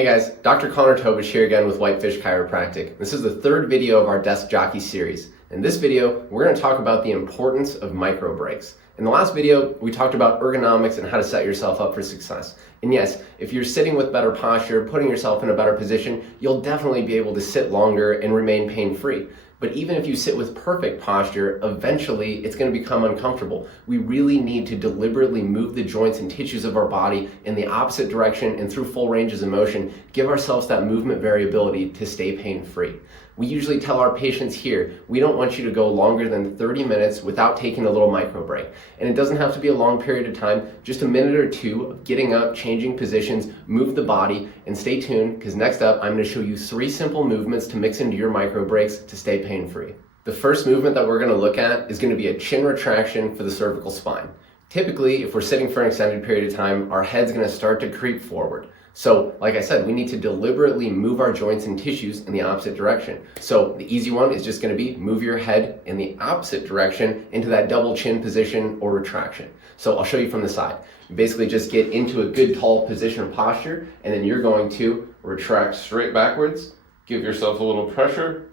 Hey guys, Dr. Tobisch here again with Whitefish Chiropractic. This is the third video of our Desk Jockey series. In this video, we're going to talk about the importance of micro breaks. In the last video, we talked about ergonomics and how to set yourself up for success. And yes, if you're sitting with better posture, putting yourself in a better position, you'll definitely be able to sit longer and remain pain-free. But even if you sit with perfect posture, eventually it's going to become uncomfortable. We really need to deliberately move the joints and tissues of our body in the opposite direction and through full ranges of motion, give ourselves that movement variability to stay pain-free. We usually tell our patients here, we don't want you to go longer than 30 minutes without taking a little micro break. And it doesn't have to be a long period of time, just a minute or two of getting up, changing positions, move the body, and stay tuned, because next up I'm going to show you 3 simple movements to mix into your micro breaks to stay pain-free. The first movement that we're going to look at is going to be a chin retraction for the cervical spine. Typically, if we're sitting for an extended period of time, our head's going to start to creep forward. So, like I said, we need to deliberately move our joints and tissues in the opposite direction. So the easy one is just going to be move your head in the opposite direction into that double chin position or retraction. So I'll show you from the side. You basically just get into a good tall position or posture, and then you're going to retract straight backwards, give yourself a little pressure,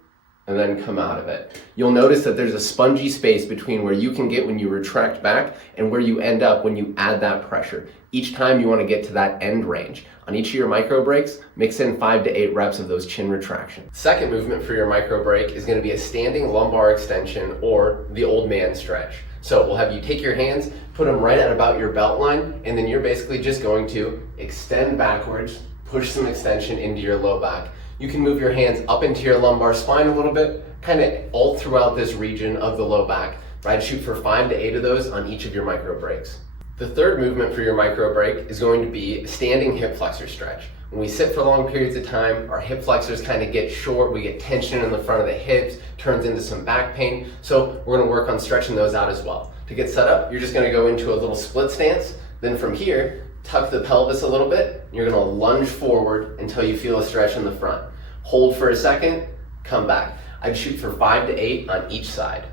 and then come out of it. You'll notice that there's a spongy space between where you can get when you retract back and where you end up when you add that pressure. Each time you want to get to that end range. On each of your micro breaks, mix in 5 to 8 reps of those chin retractions. Second movement for your micro break is going to be a standing lumbar extension or the old man stretch. So we'll have you take your hands, put them right at about your belt line, and then you're basically just going to extend backwards, push some extension into your low back. You can move your hands up into your lumbar spine a little bit, kind of all throughout this region of the low back. Right? Shoot for 5 to 8 of those on each of your micro breaks. The third movement for your micro break is going to be a standing hip flexor stretch. When we sit for long periods of time, our hip flexors kind of get short, we get tension in the front of the hips, turns into some back pain. So we're going to work on stretching those out as well. To get set up, you're just going to go into a little split stance. Then from here, tuck the pelvis a little bit. You're going to lunge forward until you feel a stretch in the front. Hold for a second, come back. I'd shoot for 5 to 8 on each side.